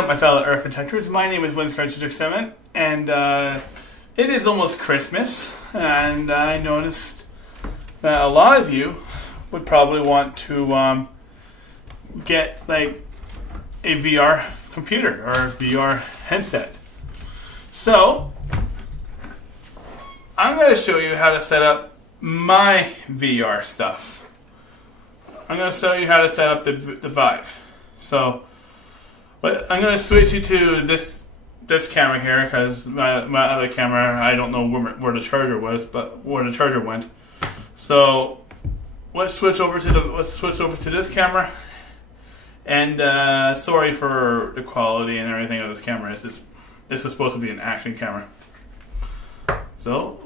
up, my fellow Earth Protectors? My name is WinScratch267, and it is almost Christmas, and I noticed that a lot of you would probably want to get like a VR computer or a VR headset. So I'm going to show you how to set up my VR stuff. I'm going to show you how to set up the Vive. So I'm going to switch you to this camera here, because my other camera, I don't know where the charger was, but where the charger went. So let's switch over to this camera. And sorry for the quality and everything of this camera. This is supposed to be an action camera. So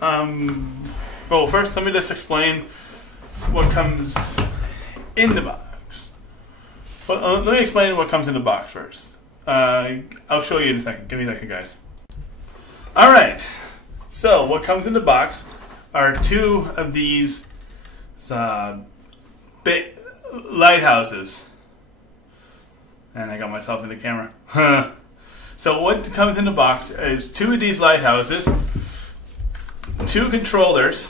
well, first let me just explain what comes in the box. Well, let me explain what comes in the box first. I'll show you in a second. Give me a second, guys. Alright, so what comes in the box are two of these lighthouses. And I got myself in the camera. So what comes in the box is two of these lighthouses, two controllers,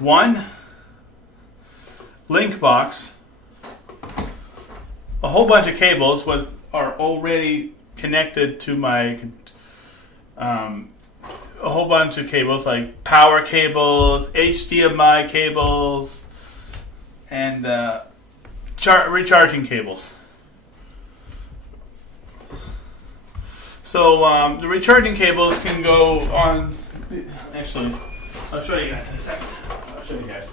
one link box, a whole bunch of cables are already connected to my a whole bunch of cables like power cables, HDMI cables, and recharging cables. So the recharging cables can go on. Actually, I'll show you guys in a second. I'll show you guys.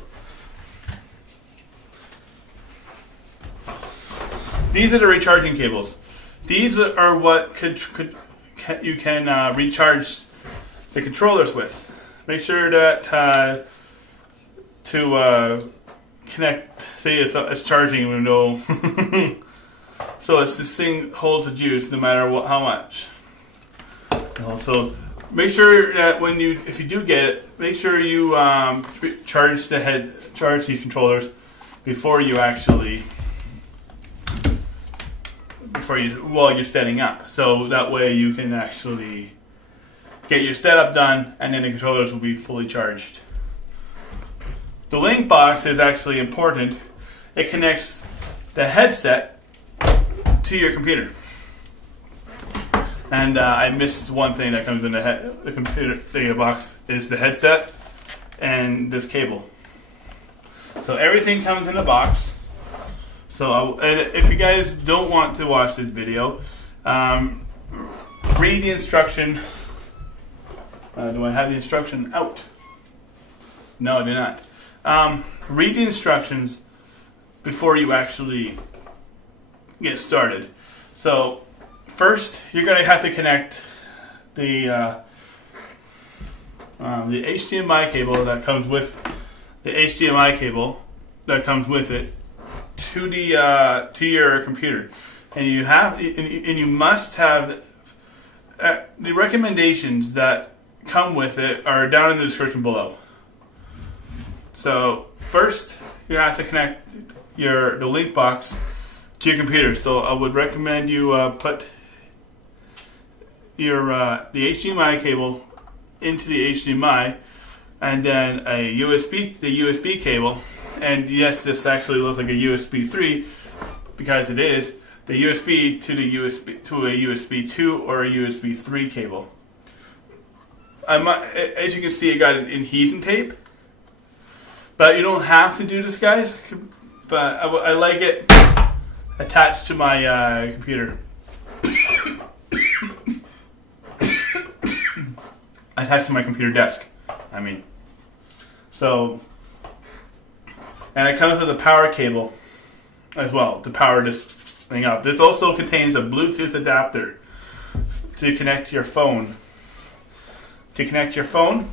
These are the recharging cables. These are what you can recharge the controllers with. Make sure that to connect. Say it's charging window, so this thing holds the juice no matter how much. So make sure that if you do get it, make sure you charge these controllers before while you're setting up. So that way you can actually get your setup done, and then the controllers will be fully charged. The link box is actually important. It connects the headset to your computer. And I missed one thing that comes in the computer box is the headset and this cable. So everything comes in the box. So and if you guys don't want to watch this video, read the instruction. Do I have the instruction out? No, I do not. Read the instructions before you actually get started. So first, you're going to have to connect the HDMI cable that comes with it to your computer, and you must have the recommendations that come with it are down in the description below. So first, you have to connect the link box to your computer. So I would recommend you put the HDMI cable into the HDMI, and then the USB cable. And yes, this actually looks like a USB 3 because it is the USB to a USB 2 or a USB 3 cable. As you can see, I got an adhesion tape, but you don't have to do this, guys. But I like it attached to my computer. Attached to my computer desk, I mean. So, and it comes with a power cable as well to power this thing up. This also contains a Bluetooth adapter to connect your phone. To connect your phone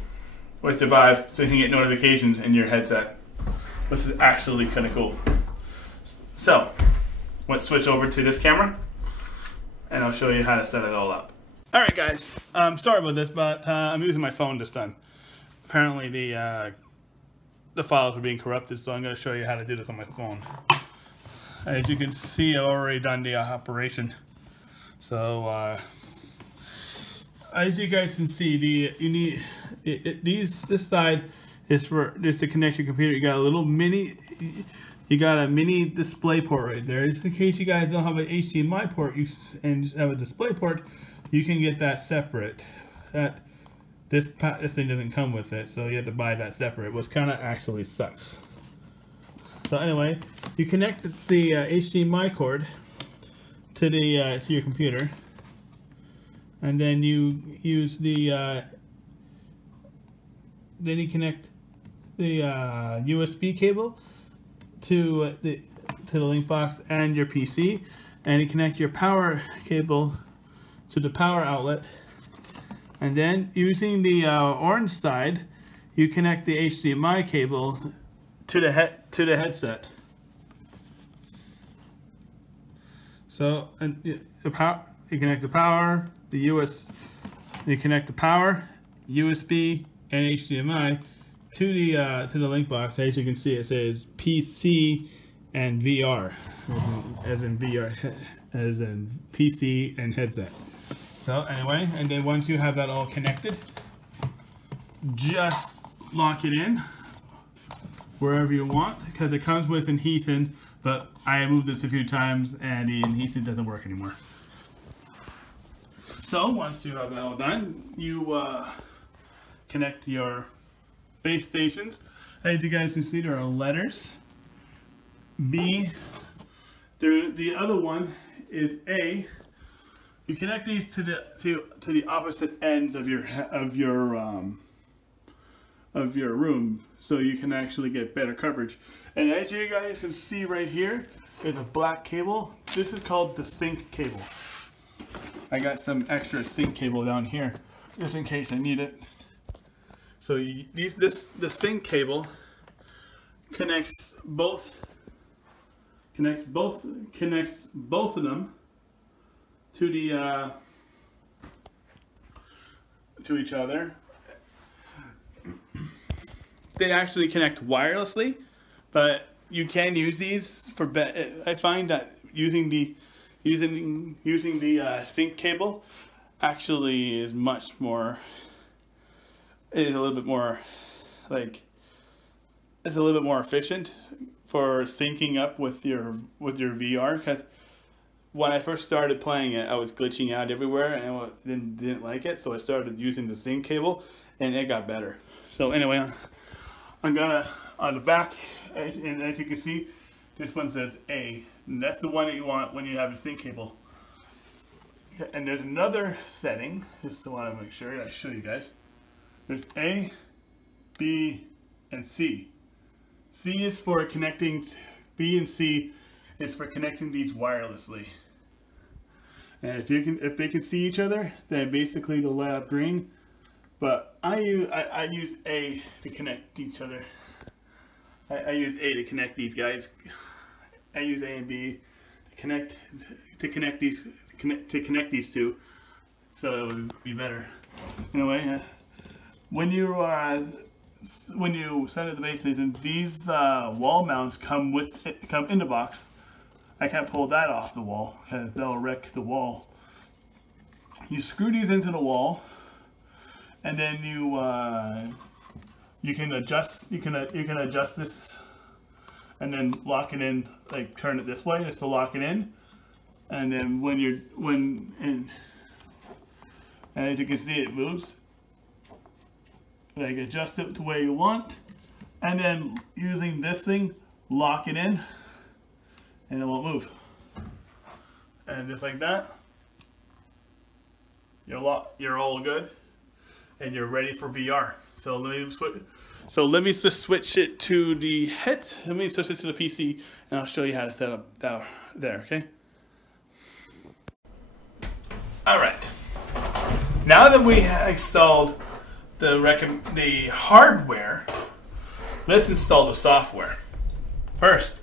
with the Vive so you can get notifications in your headset. This is actually kind of cool. So, let's switch over to this camera and I'll show you how to set it all up. Alright guys, sorry about this, but I'm using my phone this time. Apparently the files were being corrupted, so I'm going to show you how to do this on my phone. As you can see, I've already done the operation. So as you guys can see, this side is to connect your computer. You got a little mini. You got a mini display port right there. Just in case you guys don't have an HDMI port and just have a display port, you can get that separate. This thing doesn't come with it, so you have to buy that separate, which kind of actually sucks. So anyway, you connect the HDMI cord to your computer, and then you use then you connect the USB cable to the link box and your PC, and you connect your power cable to the power outlet, and then using the orange side, you connect the HDMI cable to the headset. So you connect the power, you connect the power, USB, and HDMI to the link box. As you can see, it says PC and VR, as in PC and headset. So anyway, and then once you have that all connected, just lock it in wherever you want, because it comes with an adhesive, but I moved this a few times and the adhesive doesn't work anymore. So once you have that all done, you connect your base stations. As you guys can see, there are letters B. The other one is A. You connect these to the opposite ends of your room, so you can actually get better coverage. And as you guys can see right here, there's a black cable. This is called the sync cable. I got some extra sync cable down here, just in case I need it. So the sync cable connects both of them to each other. They actually connect wirelessly, but you can use these for. I find that using the sync cable actually is much more. It's a little bit more efficient for syncing up with your VR, because when I first started playing it, I was glitching out everywhere and I didn't like it, so I started using the sync cable and it got better. So anyway, I'm gonna, on the back, and as you can see, this one says A, and that's the one that you want when you have a sync cable. And there's another setting, just to want to make sure I show you guys. There's A, B, and C. C is for connecting, B and C is for connecting these wirelessly. And if they can see each other, then basically they'll light up green. But I use A to connect each other. I use A to connect these guys. I use A and B to connect these two, so it would be better. Anyway, when you set up the base station, these wall mounts come in the box. I can't pull that off the wall because they'll wreck the wall. You screw these into the wall, and then you can adjust this, and then lock it in, like turn it this way just to lock it in. And then and as you can see, it moves. Like adjust it to where you want, and then using this thing, lock it in, and it won't move. And just like that, you're all good, and you're ready for VR. So let me just switch it to the head. Let me switch it to the PC, and I'll show you how to set up there. Okay. All right. Now that we have installed the hardware, let's install the software. First,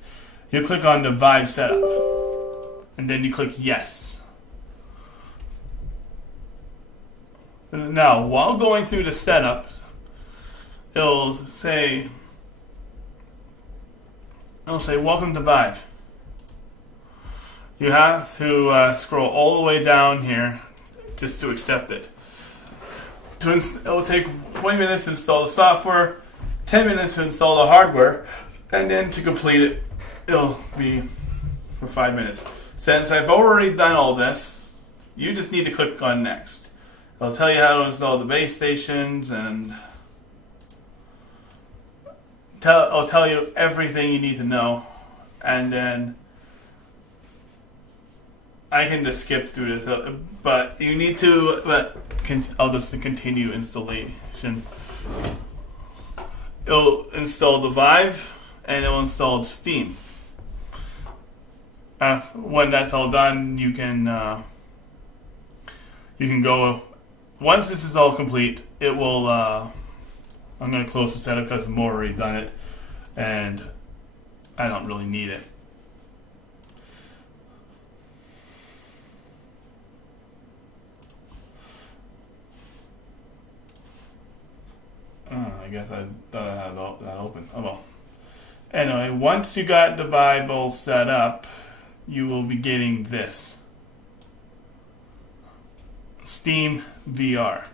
you click on the Vive Setup, and then you click Yes. Now, while going through the setup, it'll say Welcome to Vive. you have to scroll all the way down here just to accept it. It will take 20 minutes to install the software, 10 minutes to install the hardware, and then to complete it, it'll be for 5 minutes. Since I've already done all this, you just need to click on next. It'll tell you how to install the base stations, and it'll tell you everything you need to know. And then I can just skip through this, but you need to. I'll just continue installation. It'll install the Vive, and it'll install Steam. When that's all done, you can go. Once this is all complete, it will. I'm going to close the setup because I've already done it, and I don't really need it. I guess I thought I had that open. Oh well. Anyway, once you got the Vive all set up, you will be getting this. Steam VR.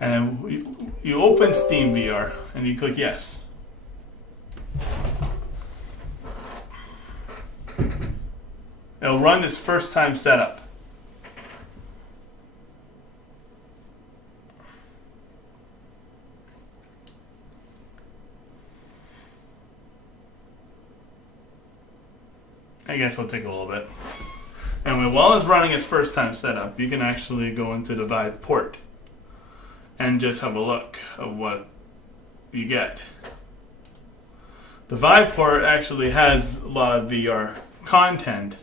And then you open Steam VR and you click yes. It'll run this first time setup. I guess it'll take a little bit. And while it's running its first time setup, you can actually go into the Vive port and just have a look of what you get. The Vive port actually has a lot of VR content.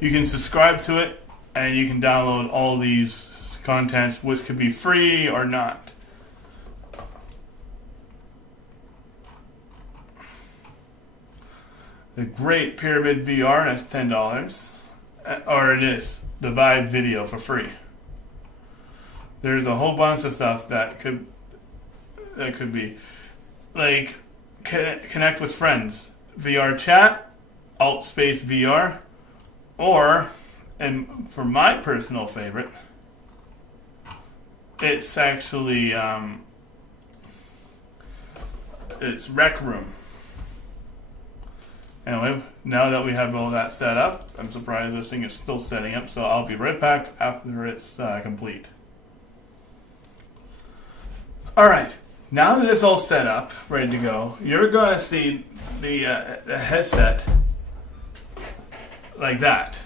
You can subscribe to it, and you can download all these contents, which could be free or not. The Great Pyramid VR, that's $10, or it is the Vive Video for free. There's a whole bunch of stuff that could be like connect with friends, VR chat, Alt Space VR, or, and for my personal favorite, it's actually it's Rec Room. Anyway, now that we have all that set up, I'm surprised this thing is still setting up, so I'll be right back after it's complete. Alright, now that it's all set up, ready to go, you're going to see the headset like that.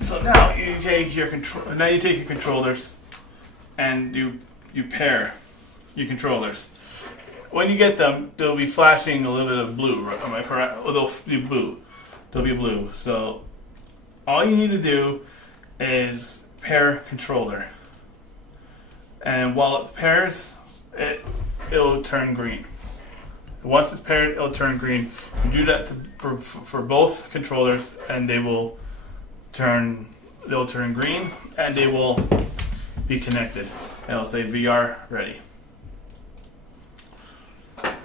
So now you take your controllers and you pair your controllers. When you get them, they'll be flashing a little bit of blue. Right? Am I correct? Oh, they'll be blue. They'll be blue. So all you need to do is pair controller, and while it pairs, it'll turn green. Once it's paired, it'll turn green. You do that for both controllers, and they'll turn green, and they will be connected. And it'll say VR ready.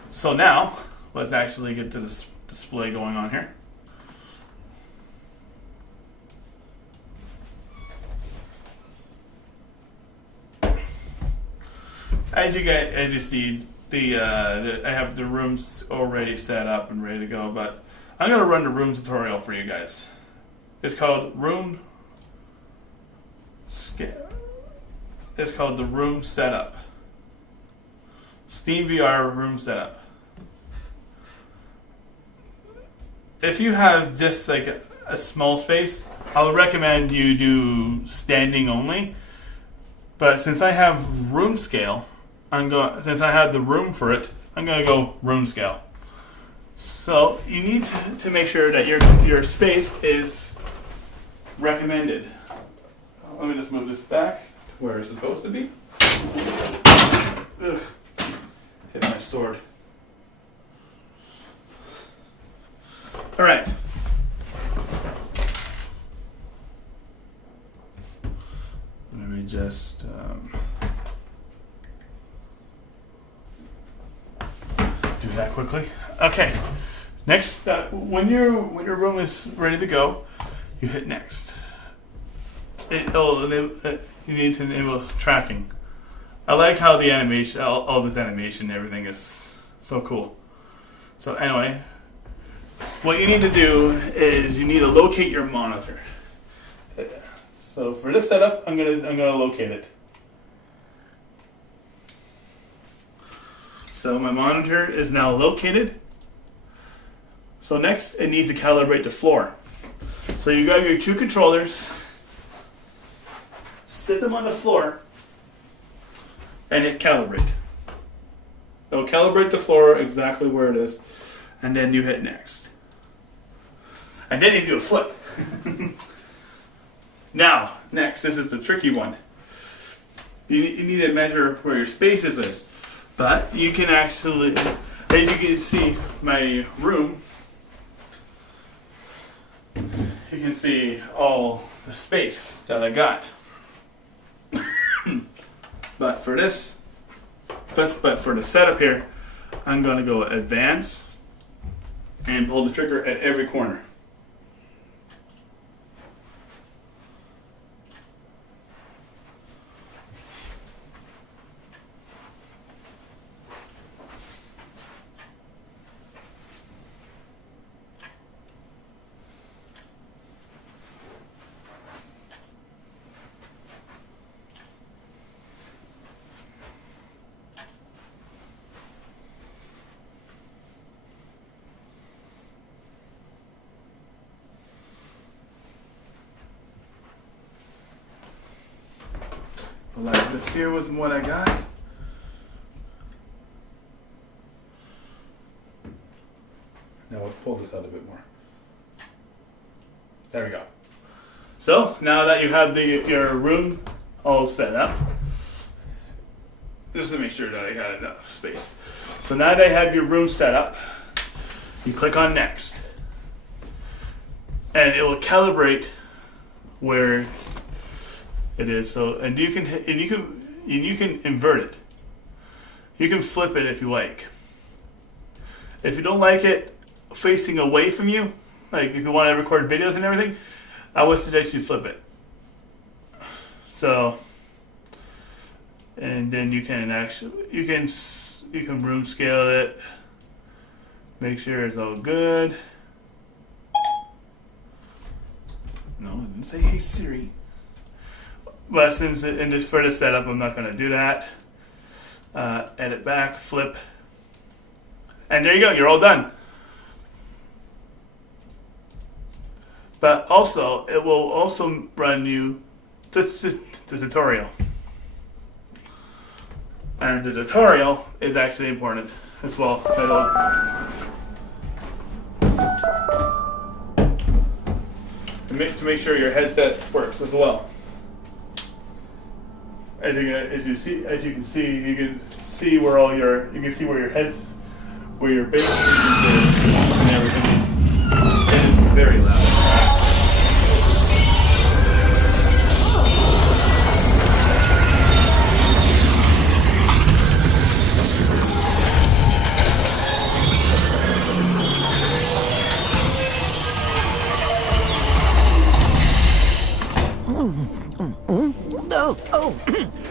So now, let's actually get to this display going on here. As you see, I have the rooms already set up and ready to go, but I'm going to run the room tutorial for you guys. It's called Room Scale. It's called the Room Setup. Steam VR Room Setup. If you have just like a small space, I would recommend you do standing only. But since I have room scale, since I have the room for it, I'm going to go room scale. So you need to make sure that your space is recommended. Let me just move this back to where it's supposed to be. Ugh. Hit my sword. All right. Let me just. that quickly. Okay. Next, when your room is ready to go, you hit next. You need to enable tracking. I like how the animation, all this animation, everything is so cool. So anyway, what you need to do is you need to locate your monitor. So for this setup, I'm gonna locate it. So my monitor is now located. So next, it needs to calibrate the floor. So you grab your two controllers, sit them on the floor, and hit calibrate. It'll calibrate the floor exactly where it is, and then you hit next. And then you do a flip. Now, next, this is the tricky one. You need to measure where your spaces is. But you can actually, as you can see my room, you can see all the space that I got. But for the setup here, I'm going to go advance and pull the trigger at every corner. Will I interfere with what I got? Now we'll pull this out a bit more. There we go. So now that you have your room all set up, just to make sure that I got enough space. So now that I have your room set up, you click on next, and it will calibrate where it is. So, and you can invert it. You can flip it if you like. If you don't like it facing away from you, like if you want to record videos and everything, I would suggest you flip it. So, and then you can room scale it. Make sure it's all good. No, I didn't say hey Siri. But since for the setup, I'm not going to do that. Edit back, flip, and there you go. You're all done. But also, it will also run you the tutorial, and the tutorial is actually important as well. To make sure your headset works as well. As you can see where your bass is and everything. It is very loud.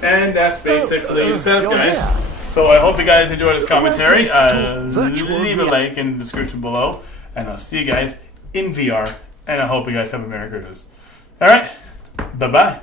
And that's basically the setup, guys. So I hope you guys enjoyed this commentary. Leave a like in the description below, and I'll see you guys in VR. And I hope you guys have a Merry Christmas. All right, bye bye.